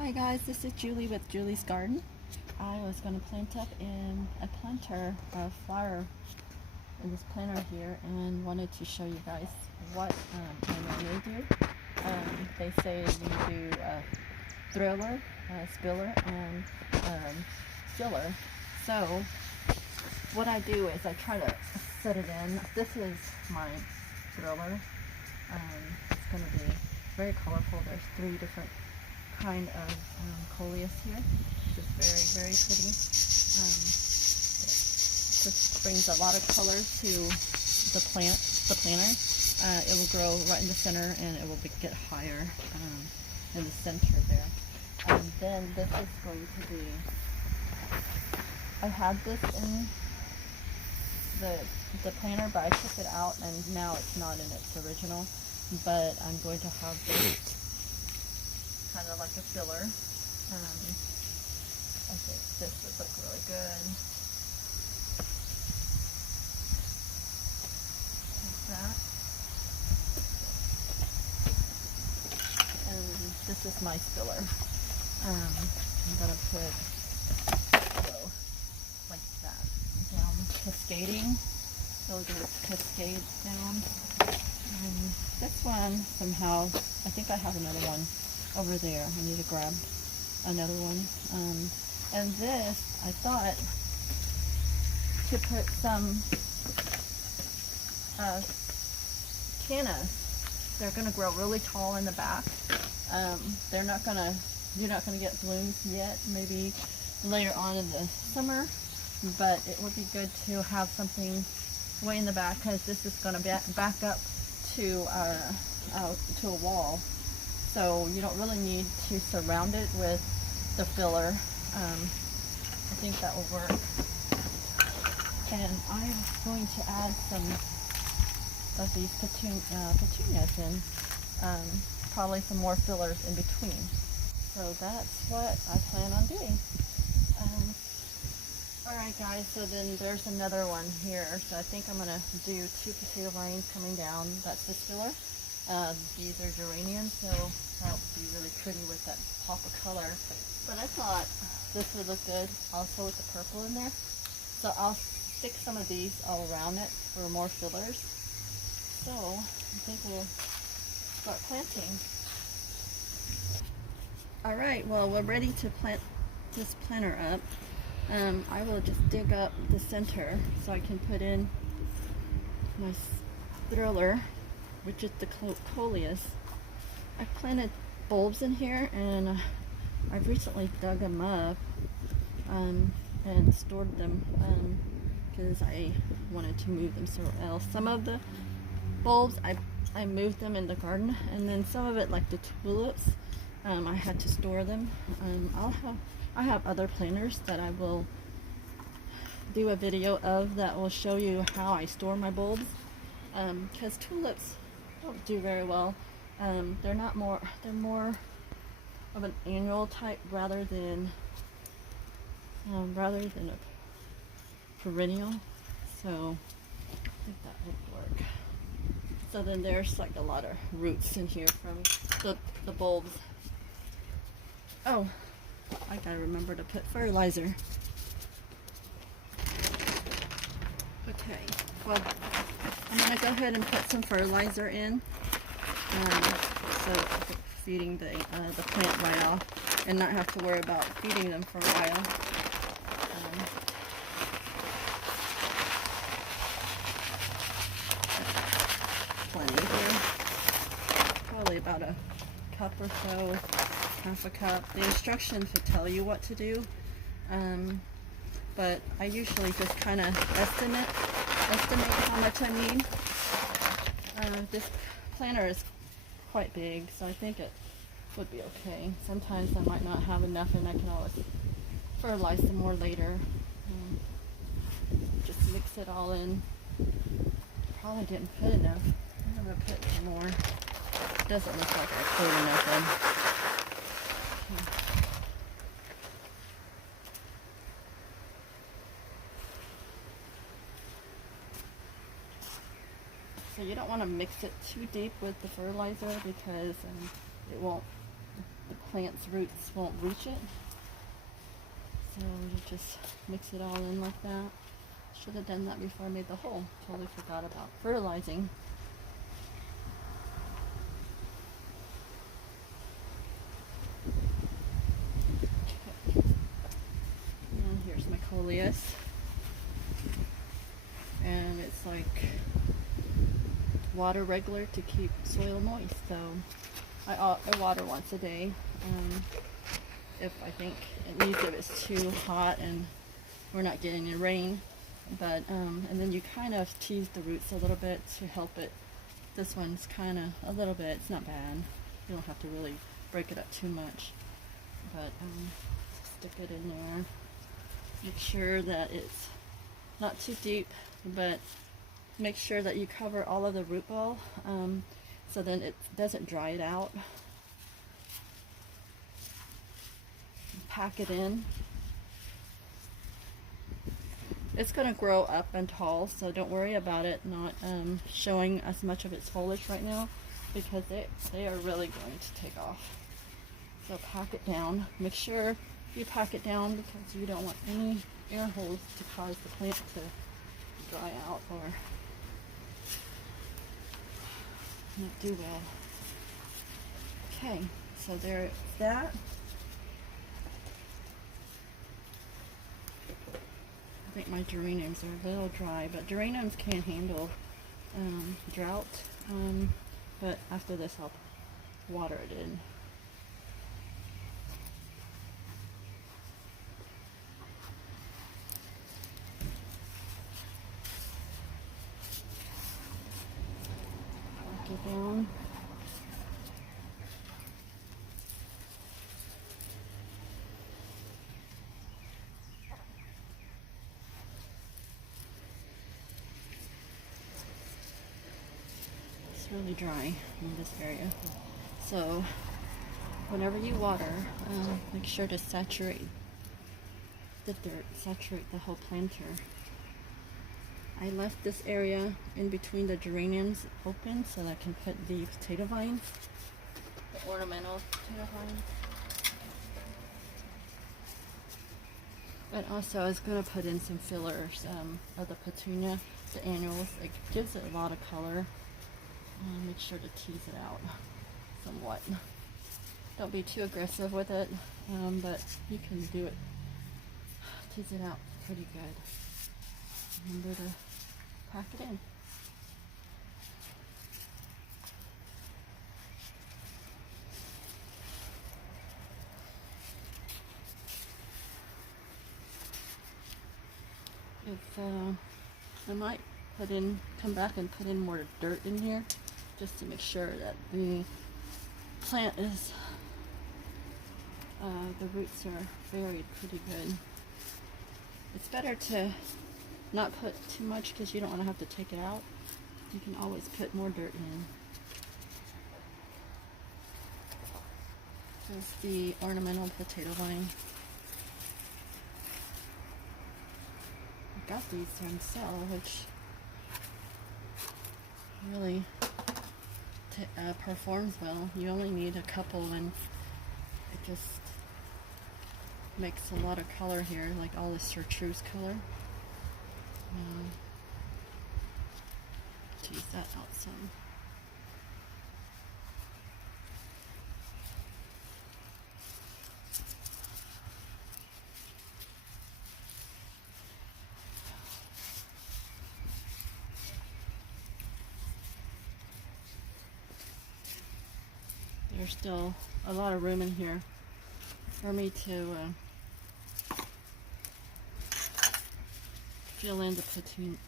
Hi guys, this is Julie with Julie's Garden. I was going to plant up in a planter, a flower in this planter here, and wanted to show you guys what I normally do. They say you do a thriller, a spiller, and filler. So what I do is I try to set it in. This is my thriller. It's going to be very colorful. There's 3 different kind of coleus here. Just very pretty. It just brings a lot of color to the planter. It will grow right in the center, and it will get higher in the center there. And then this is going to be, I had this in the planter, but I took it out and now it's not in its original, but I'm going to have this kind of like a filler. I think this would look really good. Like that. And this is my filler. I'm going to put like that down, cascading. So we're going to cascade down. This one somehow, I think I have another one over there. I need to grab another one. And this, I thought to put some cannas. They're going to grow really tall in the back. You're not going to get blooms yet, maybe later on in the summer, but it would be good to have something way in the back, because this is going to back up to a wall. So you don't really need to surround it with the filler. I think that will work. And I'm going to add some of these petunias in, probably some more fillers in between. So that's what I plan on doing. Alright guys, so then there's another one here. So I think I'm going to do 2 potato vines coming down. That's the filler. These are geraniums, so that would be really pretty with that pop of color. But I thought this would look good also with the purple in there. So I'll stick some of these all around it for more fillers. So I think we'll start planting. Alright, well, we're ready to plant this planter up. I will just dig up the center so I can put in my thriller, which is the coleus. I planted bulbs in here, and I've recently dug them up and stored them because I wanted to move them somewhere else. Some of the bulbs I moved them in the garden, and then some of it, like the tulips, I had to store them. I have other planters that I will do a video of that will show you how I store my bulbs, because tulips don't do very well. They're more of an annual type rather than a perennial. So I think that would work. So then there's like a lot of roots in here from the bulbs. Oh, I gotta remember to put fertilizer. Okay, well, I'm gonna go ahead and put some fertilizer in, so feeding the plant right off, and not have to worry about feeding them for a while. Plenty here, probably about a cup or so, half a cup. The instructions will tell you what to do, but I usually just kind of estimate how much I need. This planter is quite big, so I think it would be okay. Sometimes I might not have enough, and I can always fertilize some more later. Just mix it all in. Probably didn't put enough. I'm gonna put some more. Doesn't look like I put enough in. So you don't want to mix it too deep with the fertilizer, because it won't, the plant's roots won't reach it. So you just mix it all in like that. Should have done that before I made the hole. Totally forgot about fertilizing. Okay. And here's my coleus. And it's like water regular to keep soil moist. So I water once a day. If I think it needs, if it's too hot and we're not getting any rain. But and then you kind of tease the roots a little bit to help it. This one's kind of a little bit, it's not bad. You don't have to really break it up too much. But stick it in there. Make sure that it's not too deep, but make sure that you cover all of the root ball so then it doesn't dry it out. Pack it in. It's going to grow up and tall, so don't worry about it not showing as much of its foliage right now, because they are really going to take off. So pack it down. Make sure you pack it down because you don't want any air holes to cause the plant to dry out or not do well. Okay, so there's that. I think my geraniums are a little dry, but geraniums can't handle drought. But after this, I'll water it in. Pack it down. Really dry in this area, so whenever you water, make sure to saturate the dirt, saturate the whole planter. I left this area in between the geraniums open so that I can put the potato vines, the ornamental potato vines. But also I was going to put in some fillers of the petunia, the annuals. It gives it a lot of color. Make sure to tease it out somewhat. Don't be too aggressive with it, but you can do it. Tease it out pretty good. Remember to pack it in. I might come back and put in more dirt in here, just to make sure that the plant is, the roots are buried pretty good. It's better to not put too much because you don't want to have to take it out. You can always put more dirt in. There's the ornamental potato vine. I got these on sale, which really performs well. You only need a couple and it just makes a lot of color here, like all this chartreuse color. Tease that out some. There's still a lot of room in here for me to fill in the petunias.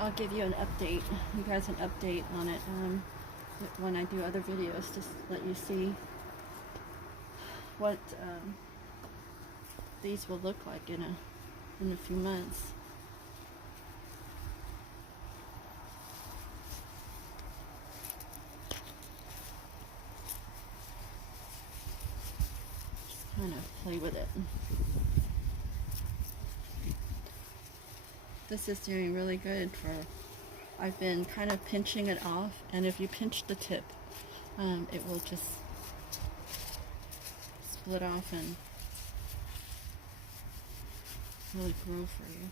I'll give you an update, you guys an update on it when I do other videos, just let you see what these will look like in a few months. kind of play with it. This is doing really good for, I've been kind of pinching it off, and if you pinch the tip, it will just split off and really grow for you.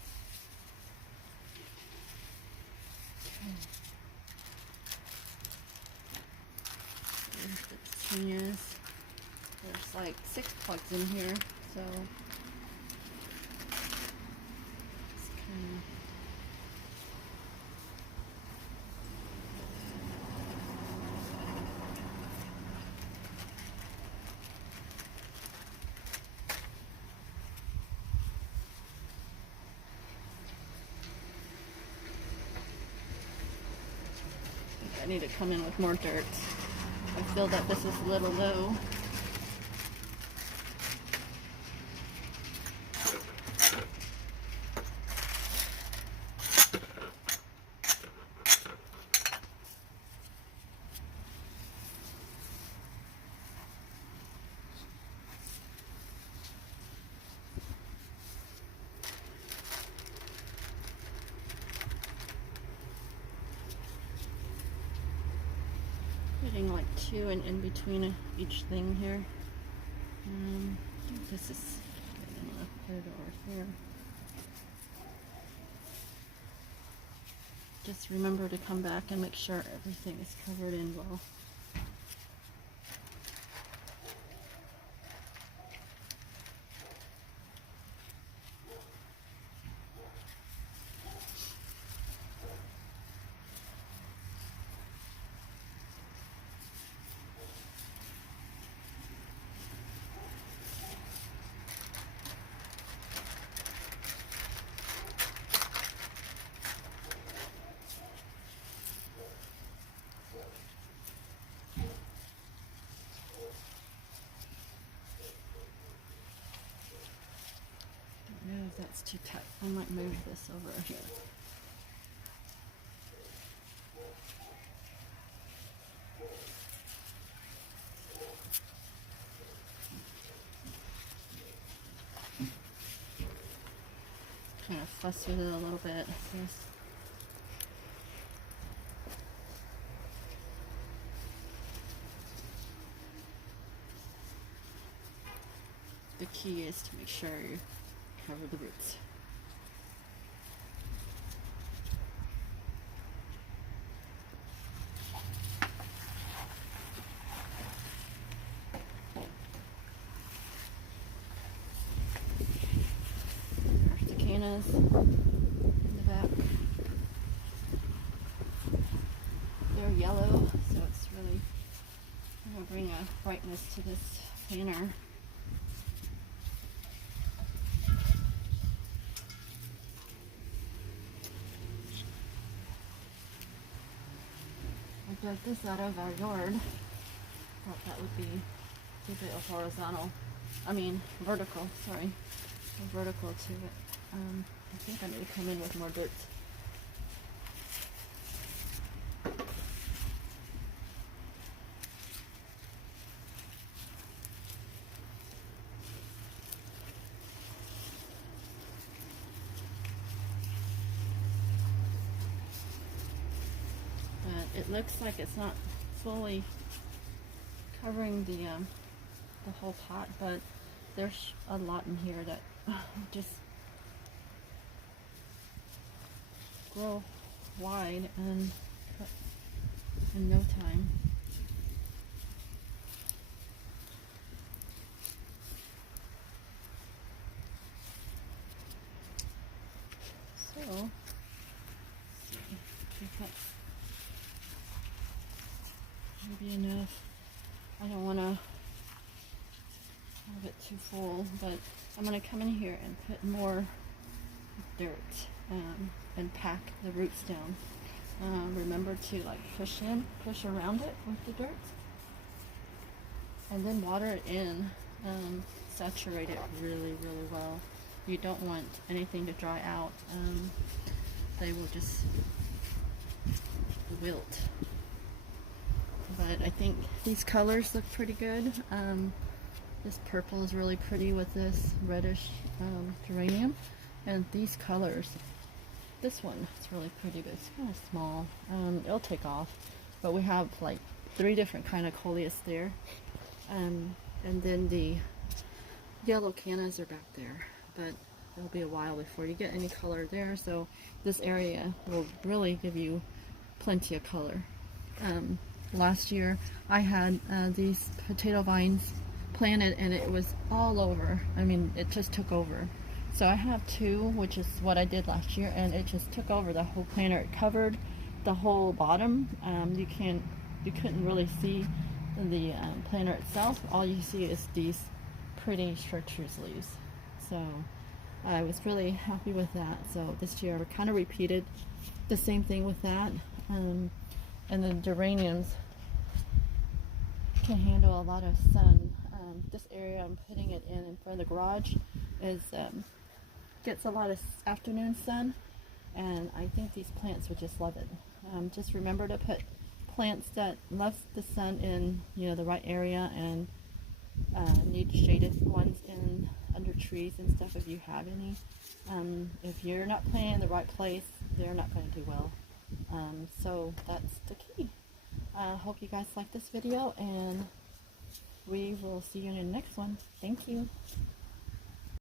Okay. There's the petunias. There's like 6 plugs in here, so it's kind of I need to come in with more dirt. I feel that this is a little low. Putting like 2 in between each thing here. I think this is good enough. Put it over here. Just remember to come back and make sure everything is covered in well. If that's too tight, I might move this over here. Kind of fuss with it a little bit. The key is to make sure you cover the roots. There's cicanas in the back. They're yellow, so it's really going to bring a brightness to this planter. I dug this out of our yard. Thought that would be keep it vertical, sorry. Vertical to it. I think I need to come in with more dirt. It looks like it's not fully covering the whole pot, but there's a lot in here that just grow wide and in no time. So, let's see. I think that's maybe enough. I don't want to have it too full, but I'm going to come in here and put more dirt and pack the roots down. Remember to like push around it with the dirt, and then water it in. Saturate it really well. You don't want anything to dry out. They will just wilt. But I think these colors look pretty good. This purple is really pretty with this reddish geranium, and these colors. This one is really pretty, but it's kind of small. It'll take off, but we have like 3 different kind of coleus there, and then the yellow cannas are back there, but it'll be a while before you get any color there. So this area will really give you plenty of color. Last year I had these potato vines planted, and it was all over. I mean, it just took over. So I have 2, which is what I did last year, and it just took over the whole planter. It covered the whole bottom. You couldn't really see the planter itself. All you see is these pretty chartreuse leaves. So I was really happy with that. So this year I kind of repeated the same thing with that. And the geraniums can handle a lot of sun. This area I'm putting it in front of the garage is gets a lot of afternoon sun, and I think these plants would just love it. Just remember to put plants that love the sun in, you know, the right area, and need shaded ones in under trees and stuff if you have any. If you're not planting in the right place, they're not going to do well. So that's the key. I hope you guys like this video, and we will see you in the next one. Thank you.